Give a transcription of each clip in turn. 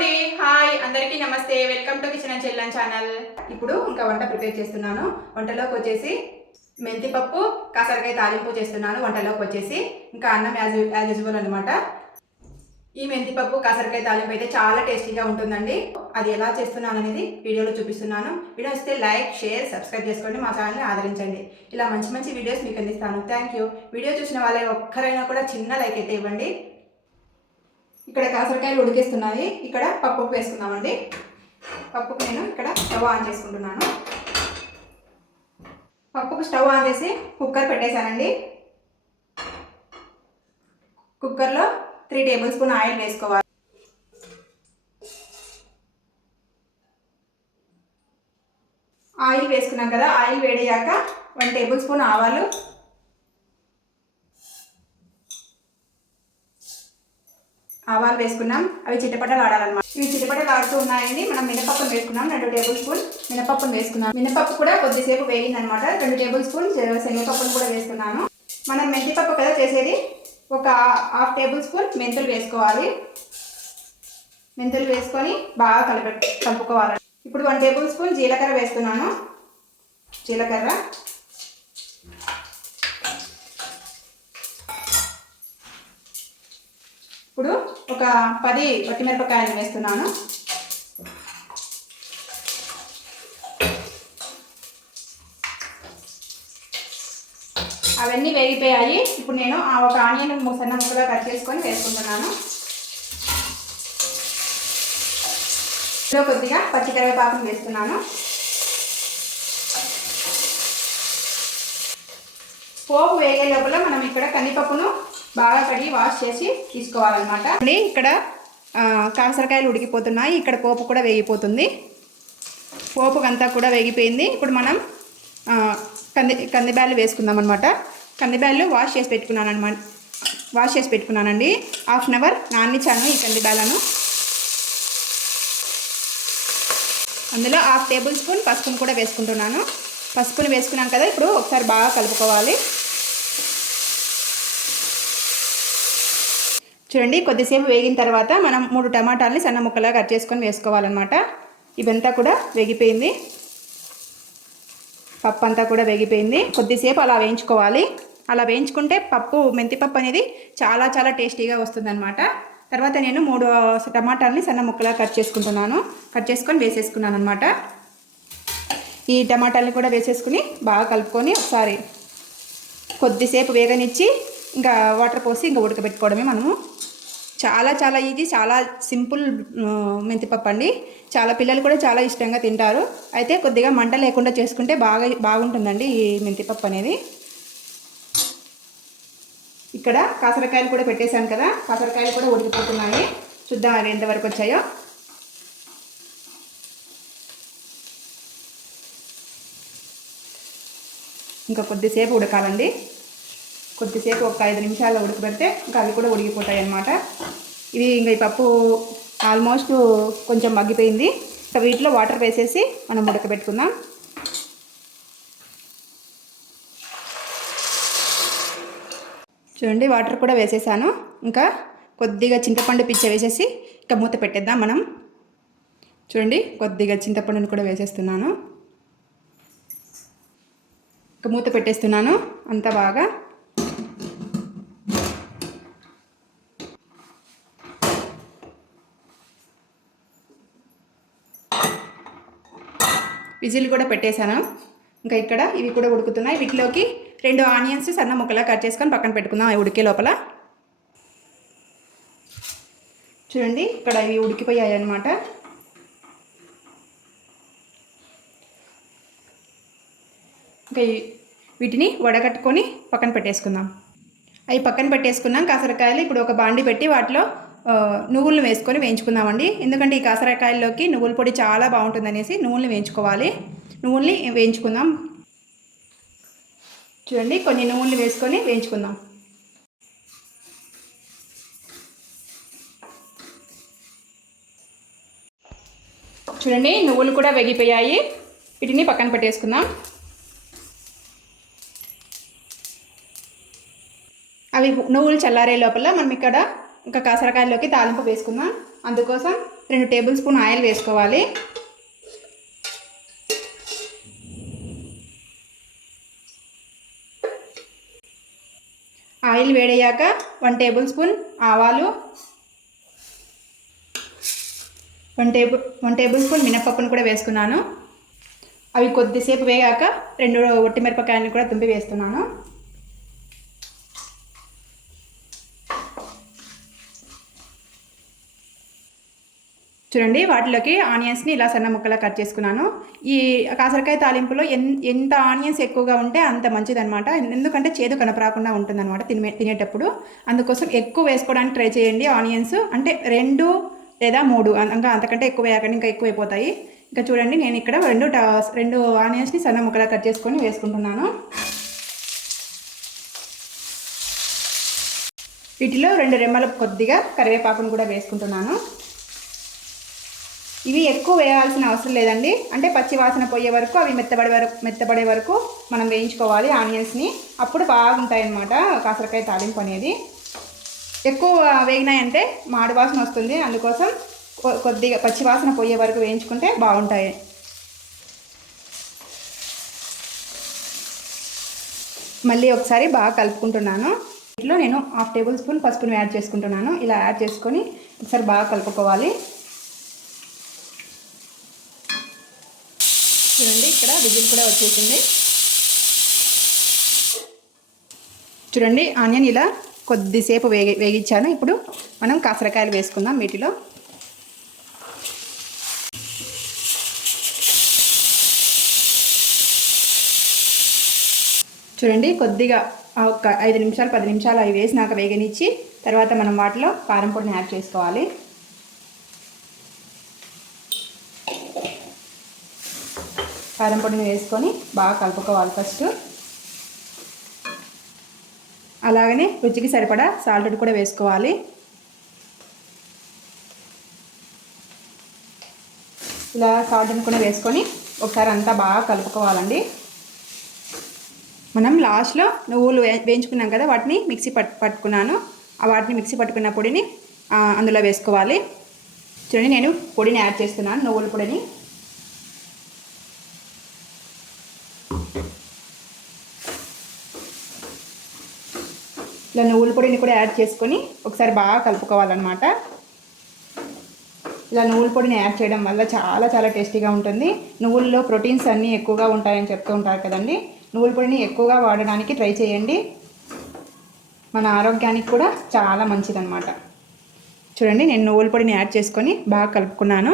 అండి. హాయ్ అందరికీ నమస్తే. Welcome to kitchen and Chellan channel. ఇప్పుడు ఇంకా వంట ప్రిపేర్ చేస్తున్నాను. వంటలోకి వచ్చేసి మెంతిపప్పు కాసరకాయ తాలింపు చేస్తున్నాను. వంటలోకి వచ్చేసి ఇంకా అన్నం యాజ్ యాజ్ యూజువల్ అనమాట ఈ మెంతిపప్పు కాసరకాయ తాలింపు అయితే చాలా టేస్టీగా ఉంటుందండి. అది ఎలా చేస్తున్నాను అనేది వీడియోలో చూపిస్తున్నాను. వీడియో వస్తే లైక్ షేర్ సబ్స్క్రైబ్ చేసుకోండి. మా ఛానల్ని ఆదరించండి. ఇలా మంచి మంచి వీడియోస్ మీకు అందిస్తాను. Thank you. వీడియో చూసిన వాళ్ళే ఒక్కరైనా కూడా చిన్న లైక్ అయితే ఇవ్వండి. ఇక్కడ కాసరకాయలు ఉడికేస్తున్నాయి. ఇక్కడ పప్పుకు వేసుకుందామండి. పప్పుకు నేను ఇక్కడ స్టవ్ ఆన్ చేసుకుంటున్నాను. పప్పుకు స్టవ్ ఆన్ చేసి కుక్కర్ పెట్టేశానండి. కుక్కర్లో త్రీ టేబుల్ స్పూన్ ఆయిల్ వేసుకోవాలి. ఆయిల్ వేసుకున్నాం కదా ఆయిల్ వేడయ్యాక వన్ టేబుల్ స్పూన్ ఆవాలు ఆవాలు వేసుకున్నాం. అవి చిట్టపట్టలు ఆడాలన్నమాట. ఇవి చిట్టపట్టలు ఆడుతూ ఉన్నాయండి. మనం మినపప్పును వేసుకున్నాం. రెండు టేబుల్ స్పూన్ మినపప్పును వేసుకున్నాం. మినపప్పు కూడా కొద్దిసేపు వేయిందనమాట రెండు టేబుల్ స్పూన్ శనగపప్పును కూడా వేసుకున్నాను. మనం మెంతిపప్పు కదా చేసేది? ఒక హాఫ్ టేబుల్ స్పూన్ మెంతులు వేసుకోవాలి. మెంతులు వేసుకొని బాగా కలపెట్టి కలుపుకోవాలి. ఇప్పుడు వన్ టేబుల్ స్పూన్ జీలకర్ర వేస్తున్నాను. జీలకర్ర. ఇప్పుడు ఒక పది పచ్చిమిరపకాయలు వేస్తున్నాను. అవన్నీ వేగిపోయాయి. ఇప్పుడు నేను ఆ ఒక ఆనియన్ సన్న ముక్కగా కట్ చేసుకొని వేసుకుంటున్నాను. ఇందులో కొద్దిగా పచ్చి కరివేపాకును వేస్తున్నాను. పోపు వేగే లోపల మనం ఇక్కడ కందిపప్పును బాగా కడిగి వాష్ చేసి తీసుకోవాలన్నమాట. అండి ఇక్కడ కాసరకాయలు ఉడికిపోతున్నాయి. ఇక్కడ పోపు కూడా వేగిపోతుంది. పోపు అంతా కూడా వేగిపోయింది. ఇప్పుడు మనం కంది కందిబ్యాలు వేసుకుందాం అనమాట కందిబ్యాలు వాష్ చేసి పెట్టుకున్నాను అనమాట వాష్ చేసి పెట్టుకున్నానండి. హాఫ్ అన్ అవర్ నానిచ్చాను ఈ కందిబ్యాలను అందులో హాఫ్ టేబుల్ స్పూన్ పసుపును కూడా వేసుకుంటున్నాను. పసుపుని వేసుకున్నాం కదా ఇప్పుడు ఒకసారి బాగా కలుపుకోవాలి. చూడండి కొద్దిసేపు వేగిన తర్వాత మనం మూడు టమాటాలని సన్న ముక్కలా కట్ చేసుకొని వేసుకోవాలన్నమాట. ఇవంతా కూడా వేగిపోయింది. పప్పు అంతా కూడా వేగిపోయింది. కొద్దిసేపు అలా వేయించుకోవాలి. అలా వేయించుకుంటే పప్పు మెంతిపప్పు అనేది చాలా చాలా టేస్టీగా వస్తుందన్నమాట. తర్వాత నేను మూడు టమాటాలని సన్న ముక్కలా కట్ చేసుకుంటున్నాను. కట్ చేసుకొని వేసేసుకున్నాను అనమాట ఈ టమాటాలని కూడా వేసేసుకుని బాగా కలుపుకొని ఒకసారి కొద్దిసేపు వేగనిచ్చి ఇంకా వాటర్ పోసి ఇంకా ఉడకబెట్టుకోవడమే మనము. చాలా చాలా ఈజీ చాలా సింపుల్ మెంతిపప్పు అండి. చాలా పిల్లలు కూడా చాలా ఇష్టంగా తింటారు. అయితే కొద్దిగా మంట లేకుండా చేసుకుంటే బాగా బాగుంటుందండి ఈ మెంతిపప్పు అనేది. ఇక్కడ కాసరకాయలు కూడా పెట్టేశాను కదా. కాసరకాయలు కూడా ఉడికిపోతున్నాయి. చూద్దాం అవి ఎంతవరకు వచ్చాయో. ఇంకా కొద్దిసేపు ఉడకాలండి. కొద్దిసేపు ఒక ఐదు నిమిషాలు ఉడకబెడితే ఇంకా అవి కూడా ఉడికిపోతాయి అన్నమాట ఇవి ఇంకా ఈ పప్పు ఆల్మోస్ట్ కొంచెం మగ్గిపోయింది. ఇంకా వీటిలో వాటర్ వేసేసి మనం ఉడకబెట్టుకుందాం. చూడండి వాటర్ కూడా వేసేసాను. ఇంకా కొద్దిగా చింతపండు పిచ్చ వేసేసి ఇంకా మూత పెట్టేద్దాం మనం. చూడండి కొద్దిగా చింతపండుని కూడా వేసేస్తున్నాను. ఇంకా మూత పెట్టేస్తున్నాను. అంతా బాగా విజిల్ కూడా పెట్టేశాను. ఇంకా ఇక్కడ ఇవి కూడా ఉడుకుతున్నాయి. వీటిలోకి రెండు ఆనియన్స్ సన్న ముక్కలా కట్ చేసుకొని పక్కన పెట్టుకుందాం అవి ఉడికే లోపల. చూడండి ఇక్కడ ఇవి ఉడికిపోయాయి అన్నమాట. ఇంకా వీటిని వడగట్టుకొని పక్కన పెట్టేసుకుందాం. అవి పక్కన పెట్టేసుకున్నాం. కాసరకాయలు ఇప్పుడు ఒక బాండి పెట్టి వాటిలో నువ్వులను వేసుకొని వేయించుకుందామండి. ఎందుకంటే ఈ కాసరకాయల్లోకి నువ్వుల పొడి చాలా బాగుంటుంది అనేసి నువ్వుల్ని వేయించుకోవాలి. నువ్వుల్ని వేయించుకుందాం. చూడండి కొన్ని నువ్వుల్ని వేసుకొని వేయించుకుందాం. చూడండి నువ్వులు కూడా వెగిపోయాయి. వీటిని పక్కన పెట్టేసుకుందాం. అవి నువ్వులు చల్లారే లోపల మనం ఇక్కడ ఇంకా కాసరకాయల్లోకి తాలింపు వేసుకుందాం. అందుకోసం రెండు టేబుల్ స్పూన్ ఆయిల్ వేసుకోవాలి. ఆయిల్ వేడయ్యాక వన్ టేబుల్ స్పూన్ ఆవాలు one table one tablespoon మినపప్పును కూడా వేసుకున్నాను. అవి కొద్దిసేపు వేగాక రెండు ఒట్టి మిరపకాయలను కూడా తుంపి వేస్తున్నాను. చూడండి వాటిలోకి ఆనియన్స్ని ఇలా సన్న ముక్కలా కట్ చేసుకున్నాను. ఈ కాసరకాయ తాలింపులో ఎన్ ఎంత ఆనియన్స్ ఎక్కువగా ఉంటే అంత మంచిదనమాట ఎందుకంటే చేదు కనపరాకుండా ఉంటుందన్నమాట తినే తినేటప్పుడు. అందుకోసం ఎక్కువ వేసుకోవడానికి ట్రై చేయండి ఆనియన్స్. అంటే రెండు లేదా మూడు ఇంకా అంతకంటే ఎక్కువ వేయకండి ఇంకా ఎక్కువ అయిపోతాయి ఇంకా చూడండి నేను ఇక్కడ రెండు రెండు ఆనియన్స్ని సన్న ముక్కలా కట్ చేసుకొని వేసుకుంటున్నాను. వీటిలో రెండు రెమ్మల కొద్దిగా కరివేపాకును కూడా వేసుకుంటున్నాను. ఇవి ఎక్కువ వేయాల్సిన అవసరం లేదండి. అంటే పచ్చి వాసన పోయే వరకు అవి మెత్తబడే వరకు మెత్తబడే వరకు మనం వేయించుకోవాలి ఆనియన్స్ని అప్పుడు బాగుంటాయి అన్నమాట కాసరకాయ తాలింపు అనేది. ఎక్కువ వేగినాయంటే మాడి వాసన వస్తుంది. అందుకోసం కొ- కొద్దిగా పచ్చి వాసన పోయే వరకు వేయించుకుంటే బాగుంటాయి. మళ్ళీ ఒకసారి బాగా కలుపుకుంటున్నాను. ఇంట్లో నేను హాఫ్ టేబుల్ స్పూన్ పసుపుని యాడ్ చేసుకుంటున్నాను. ఇలా యాడ్ చేసుకొని ఒకసారి బాగా కలుపుకోవాలి. చూడండి ఇక్కడ విజిల్ కూడా వచ్చేసింది. చూడండి ఆనియన్ ఇలా కొద్దిసేపు వేగి వేగించాను ఇప్పుడు మనం కాసరకాయలు వేసుకుందాం వీటిలో. చూడండి కొద్దిగా ఒక ఐదు నిమిషాలు పది నిమిషాలు అవి వేసినాక వేగనిచ్చి తర్వాత మనం వాటిలో కారం పొడిని యాడ్ చేసుకోవాలి. కారం పొడిని వేసుకొని బాగా కలుపుకోవాలి ఫస్ట్. అలాగనే రుచికి సరిపడా సాల్ట్ కూడా వేసుకోవాలి. ఇలా సాల్ట్ని కూడా వేసుకొని ఒకసారి అంతా బాగా కలుపుకోవాలండి. మనం లాస్ట్లో నువ్వులు వే వేయించుకున్నాం కదా వాటిని మిక్సీ పట్ పట్టుకున్నాను. ఆ వాటిని మిక్సీ పట్టుకున్న పొడిని అందులో వేసుకోవాలి. చూడండి నేను పొడిని యాడ్ చేస్తున్నాను నువ్వుల పొడిని. ఇలా నువ్వుల పొడిని కూడా యాడ్ చేసుకొని ఒకసారి బాగా కలుపుకోవాలన్నమాట. ఇలా నువ్వుల పొడిని యాడ్ చేయడం వల్ల చాలా చాలా టేస్టీగా ఉంటుంది. నువ్వుల్లో ప్రోటీన్స్ అన్నీ ఎక్కువగా ఉంటాయని చెప్తూ ఉంటారు కదండి. నువ్వుల పొడిని ఎక్కువగా వాడడానికి ట్రై చేయండి. మన ఆరోగ్యానికి కూడా చాలా మంచిదన్నమాట. చూడండి నేను నువ్వుల పొడిని యాడ్ చేసుకొని బాగా కలుపుకున్నాను.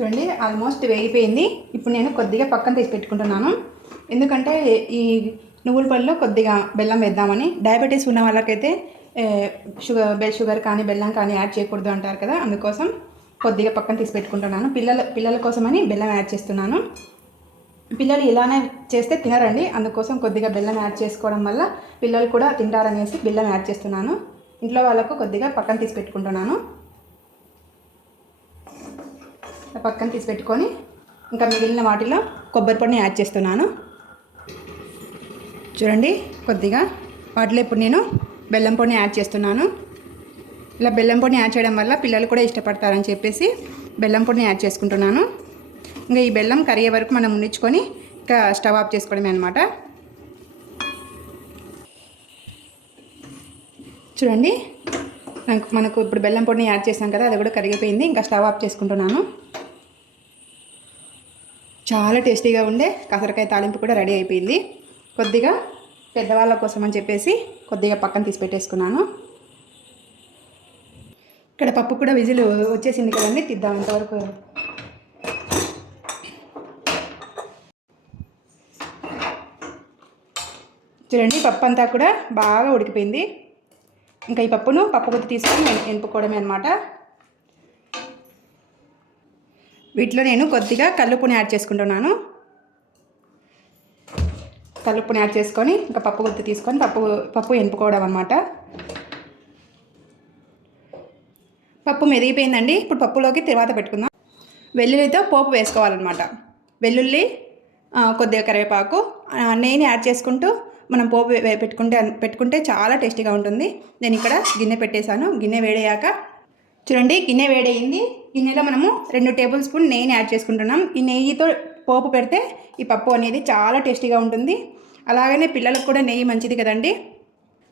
చూడండి ఆల్మోస్ట్ వేగిపోయింది. ఇప్పుడు నేను కొద్దిగా పక్కన తీసి పెట్టుకుంటున్నాను. ఎందుకంటే ఈ నువ్వుల పళ్ళలో కొద్దిగా బెల్లం వేద్దామని డయాబెటీస్ ఉన్న వాళ్ళకైతే షుగర్ బెల్ షుగర్ కానీ బెల్లం కానీ యాడ్ చేయకూడదు అంటారు కదా అందుకోసం కొద్దిగా పక్కన తీసి పెట్టుకుంటున్నాను. పిల్లల పిల్లల కోసమని బెల్లం యాడ్ చేస్తున్నాను. పిల్లలు ఇలానే చేస్తే తినరండి. అందుకోసం కొద్దిగా బెల్లం యాడ్ చేసుకోవడం వల్ల పిల్లలు కూడా తింటారనేసి బెల్లం యాడ్ చేస్తున్నాను. ఇంట్లో వాళ్ళకు కొద్దిగా పక్కన తీసి పెట్టుకుంటున్నాను. పక్కన తీసి పెట్టుకొని ఇంకా మిగిలిన వాటిలో కొబ్బరి పొడిని యాడ్ చేస్తున్నాను. చూడండి కొద్దిగా వాటిలో ఇప్పుడు నేను బెల్లం పొడిని యాడ్ చేస్తున్నాను. ఇలా బెల్లం పొడిని యాడ్ చేయడం వల్ల పిల్లలు కూడా ఇష్టపడతారని చెప్పేసి బెల్లం పొడిని యాడ్ చేసుకుంటున్నాను. ఇంకా ఈ బెల్లం కరిగే వరకు మనం ఉండించుకొని ఇంకా స్టవ్ ఆఫ్ చేసుకోవడమే అనమాట చూడండి మనకు మనకు ఇప్పుడు బెల్లం పొడిని యాడ్ చేసాం కదా అది కూడా కరిగిపోయింది. ఇంకా స్టవ్ ఆఫ్ చేసుకుంటున్నాను. చాలా టేస్టీగా ఉండే కాకరకాయ తాలింపు కూడా రెడీ అయిపోయింది. కొద్దిగా పెద్దవాళ్ళ కోసం అని చెప్పేసి కొద్దిగా పక్కన తీసి పెట్టేసుకున్నాను. ఇక్కడ పప్పు కూడా విజిల్ వచ్చేసింది కదండి తిద్దాం ఇంతవరకు. చూడండి పప్పు అంతా కూడా బాగా ఉడికిపోయింది. ఇంకా ఈ పప్పును పప్పు కొద్ది తీసుకొని ఎనుపుకోవడమే అనమాట వీటిలో నేను కొద్దిగా కల్లుపుని యాడ్ చేసుకుంటున్నాను. కల్లుపుని యాడ్ చేసుకొని ఇంకా పప్పు గుత్తి తీసుకొని పప్పు పప్పు ఎనుపుకోవడం అనమాట పప్పు మెదిగిపోయిందండి. ఇప్పుడు పప్పులోకి తర్వాత పెట్టుకుందాం. వెల్లుల్లితో పోపు వేసుకోవాలన్నమాట. వెల్లుల్లి కొద్దిగా కరివేపాకు ఆ, నెయ్యిని యాడ్ చేసుకుంటూ మనం పోపు పెట్టుకుంటే పెట్టుకుంటే చాలా టేస్టీగా ఉంటుంది. నేను ఇక్కడ గిన్నె పెట్టేశాను. గిన్నె వేడయ్యాక చూడండి గిన్నె వేడయింది. గిన్నెలో మనము రెండు టేబుల్ స్పూన్ నెయ్యిని యాడ్ చేసుకుంటున్నాం. ఈ నెయ్యితో పోపు పెడితే ఈ పప్పు అనేది చాలా టేస్టీగా ఉంటుంది. అలాగనే పిల్లలకు కూడా నెయ్యి మంచిది కదండి.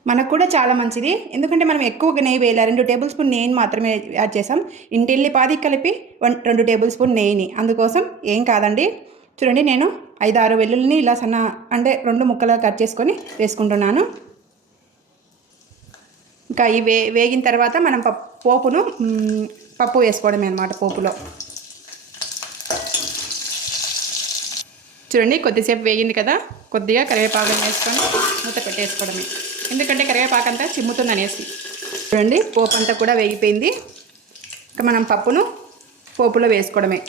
మనకు కూడా చాలా మంచిది. ఎందుకంటే మనం ఎక్కువగా నెయ్యి వేయాలి. రెండు టేబుల్ స్పూన్ నెయ్యిని మాత్రమే యాడ్ చేసాం ఇంటిల్లి పాది కలిపి వన్ రెండు టేబుల్ స్పూన్ నెయ్యిని. అందుకోసం ఏం కాదండి. చూడండి నేను ఐదు ఆరు వెల్లుల్లిని ఇలా సన్న అంటే రెండు ముక్కలుగా కట్ చేసుకొని వేసుకుంటున్నాను. ఇంకా ఈ వే వేగిన తర్వాత మనం పప్పు పోపును పప్పు వేసుకోవడమే అనమాట పోపులో. చూడండి కొద్దిసేపు వేగింది కదా కొద్దిగా కరివేపాకు వేసుకొని మూత పెట్టేసుకోవడమే. ఎందుకంటే కరివేపాకు అంతా చిమ్ముతుంది అనేసి. చూడండి పోపు అంతా కూడా వేగిపోయింది. ఇంకా మనం పప్పును పోపులో వేసుకోవడమే.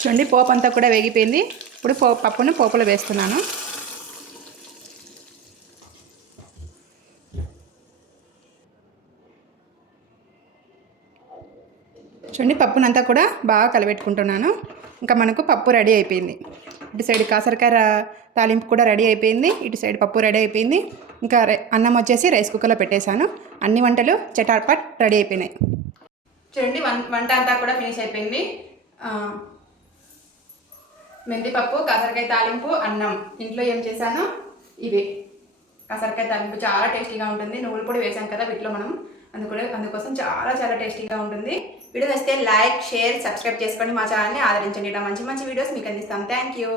చూడండి పోపు అంతా కూడా వేగిపోయింది. ఇప్పుడు పో పప్పును పోపులో వేస్తున్నాను. చూడండి పప్పునంతా కూడా బాగా కలబెట్టుకుంటున్నాను. ఇంకా మనకు పప్పు రెడీ అయిపోయింది. ఇటు సైడ్ కాసరకాయ తాలింపు కూడా రెడీ అయిపోయింది. ఇటు సైడ్ పప్పు రెడీ అయిపోయింది. ఇంకా అన్నం వచ్చేసి రైస్ కుక్కర్లో పెట్టేశాను. అన్ని వంటలు చటార్పట్ రెడీ అయిపోయినాయి. చూడండి వంట అంతా కూడా ఫినిష్ అయిపోయింది. మెంతిపప్పు కాసరకాయ తాలింపు అన్నం. ఇంట్లో ఏం చేశాను ఇవి. కాసరకాయ తాలింపు చాలా టేస్టీగా ఉంటుంది. నువ్వులు పొడి వేసాం కదా వీటిలో మనం. అందుకనే అందుకోసం చాలా చాలా టేస్టీగా ఉంటుంది. వీడియో నచ్చితే లైక్ షేర్ సబ్స్క్రైబ్ చేసుకోండి మా ఛానల్ని. ఆదరించండి. ఇలా మంచి మంచి వీడియోస్ మీకు అందిస్తాం. Thank you